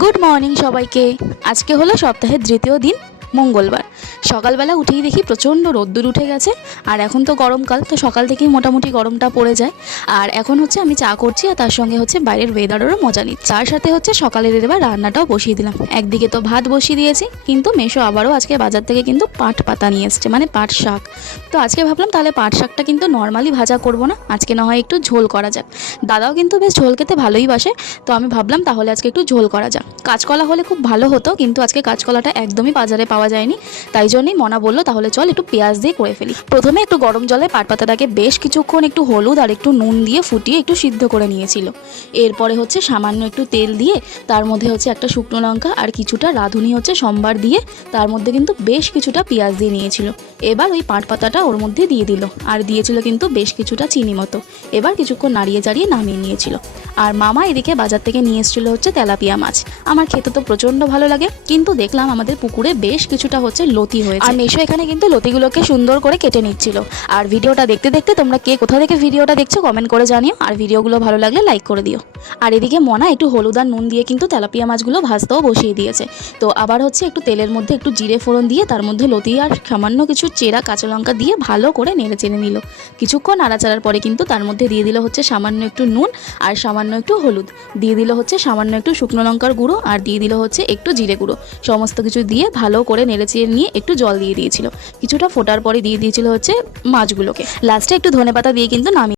Good morning সবাইকে। আজকে হলো সপ্তাহের তৃতীয় দিন মঙ্গলবার। সকালবেলা উঠেই দেখি প্রচণ্ড রোদ্দুর উঠে গেছে, আর এখন তো গরমকাল, তো সকাল থেকেই মোটামুটি গরমটা পড়ে যায়। আর এখন হচ্ছে আমি চা করছি আর তার সঙ্গে হচ্ছে বাইরের ওয়েদারেরও মজা নিচ্ছি। তার সাথে হচ্ছে সকালের এবার রান্নাটাও বসিয়ে দিলাম। একদিকে তো ভাত বসিয়ে দিয়েছি, কিন্তু মেশো আবারও আজকে বাজার থেকে কিন্তু পাট পাতা নিয়ে এসছে মানে পাট শাক। তো আজকে ভাবলাম তাহলে পাট শাকটা কিন্তু নর্মালি ভাজা করব না, আজকে না হয় একটু ঝোল করা যাক। দাদাও কিন্তু বেশ ঝোল খেতে ভালোই বাসে, তো আমি ভাবলাম তাহলে আজকে একটু ঝোল করা যাক। কাঁচকলা হলে খুব ভালো হতো, কিন্তু আজকে কাঁচকলাটা একদমই বাজারে পাওয়া যায়নি, তাই জন্যই মনা বলল, তাহলে চল একটু পেঁয়াজ দিয়ে করে ফেলি। প্রথমে একটু গরম জলে পাট পাতাটাকে বেশ কিছুক্ষণ একটু হলুদ আর একটু নুন দিয়ে ফুটিয়ে একটু সিদ্ধ করে নিয়েছিল। এরপরে হচ্ছে সামান্য একটু তেল দিয়ে, তার মধ্যে হচ্ছে একটা শুকনো লঙ্কা আর কিছুটা রাঁধুনি হচ্ছে সম্বার দিয়ে, তার মধ্যে কিন্তু বেশ কিছুটা পেঁয়াজ দিয়ে নিয়েছিল। এবার ওই পাট পাতাটা ওর মধ্যে দিয়ে দিল আর দিয়েছিল কিন্তু বেশ কিছুটা চিনি মতো। এবার কিছুক্ষণ নাড়িয়ে চাড়িয়ে নামিয়ে নিয়েছিল। আর মামা এদিকে বাজার থেকে নিয়ে এসেছিল হচ্ছে তেলাপিয়া মাছ। আমার খেতে তো প্রচণ্ড ভালো লাগে, কিন্তু দেখলাম আমাদের পুকুরে বেশ কিছুটা হচ্ছে লতি হয়েছে। আর মেশো এখানে কিন্তু লতিগুলোকে সুন্দর করে কেটে নিচ্ছিল। আর ভিডিওটা দেখতে দেখতে তোমরা কে কোথা থেকে ভিডিওটা দেখছ কমেন্ট করে জানিও। আর ভিডিওগুলো ভালো লাগলে লাইক করে দিও। আর এদিকে মনা একটু হলুদ আর নুন দিয়ে কিন্তু তেলাপিয়া মাছগুলো ভাজতেও বসিয়ে দিয়েছে। তো আবার হচ্ছে একটু তেলের মধ্যে একটু জিরে ফোড়ন দিয়ে তার মধ্যে লতি আর সামান্য কিছু চেরা কাঁচা লঙ্কা দিয়ে ভালো করে নেড়ে চেড়ে নিল। কিছুক্ষণ নাড়াচাড়ার পরে কিন্তু তার মধ্যে দিয়ে দিল হচ্ছে সামান্য একটু নুন আর সামান্য একটু হলুদ। দিয়ে দিল হচ্ছে সামান্য একটু শুকনো লঙ্কার গুঁড়ো আর দিয়ে দিল হচ্ছে একটু জিরে গুঁড়ো। সমস্ত কিছু দিয়ে ভালো করে নেড়ে চেড়ে নিয়ে একটু জল দিয়ে দিয়েছিল। কিছুটা ফোটার পরে দিয়ে দিয়েছিল হচ্ছে মাছগুলোকে। লাস্টে একটু ধনে পাতা দিয়ে কিন্তু নামিয়ে